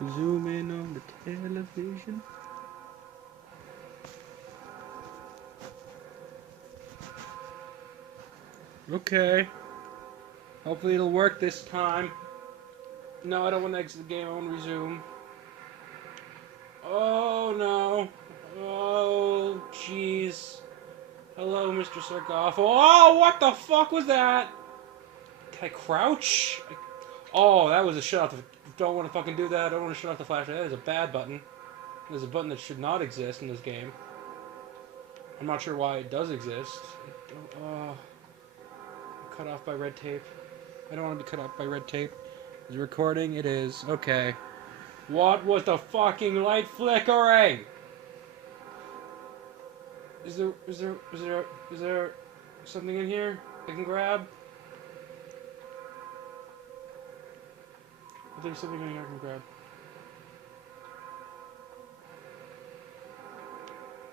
Zoom in on the television. Okay. Hopefully it'll work this time. No, I don't want to exit the game. I want to resume. Oh, no. Oh, jeez. Hello, Mr. Sarkophil. Oh, what the fuck was that? Can I crouch? Oh, that was a shut off. Don't want to fucking do that. I don't want to shut off the flashlight. That is a bad button. There's a button that should not exist in this game. I'm not sure why it does exist. Cut off by red tape. I don't want to be cut off by red tape. Is it recording? It is. Okay. What was the fucking light flickering? Is there something in here I can grab? I think there's something in here I can grab.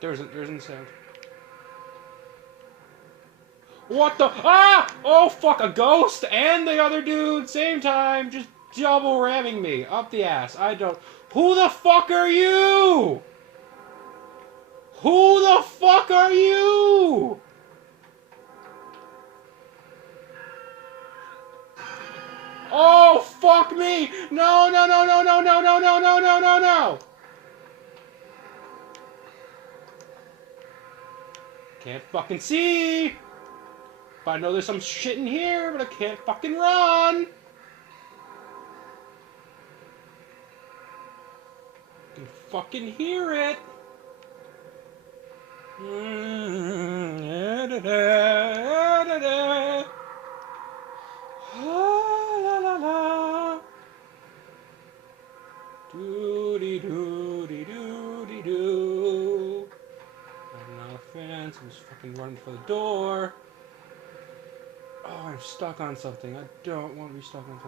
There isn't sound. What the? Ah! Oh fuck! A ghost and the other dude same time, just double ramming me up the ass. I don't. Who the fuck are you? Who the fuck are you? Oh fuck me! No no no no no no no no no no no no! Can't fucking see. But I know there's some shit in here, but I can't fucking run. I can fucking hear it. La la la. Doody doody doody doo. I'm not a fence. I'm just fucking running for the door. Oh, I'm stuck on something. I don't want to be stuck on something.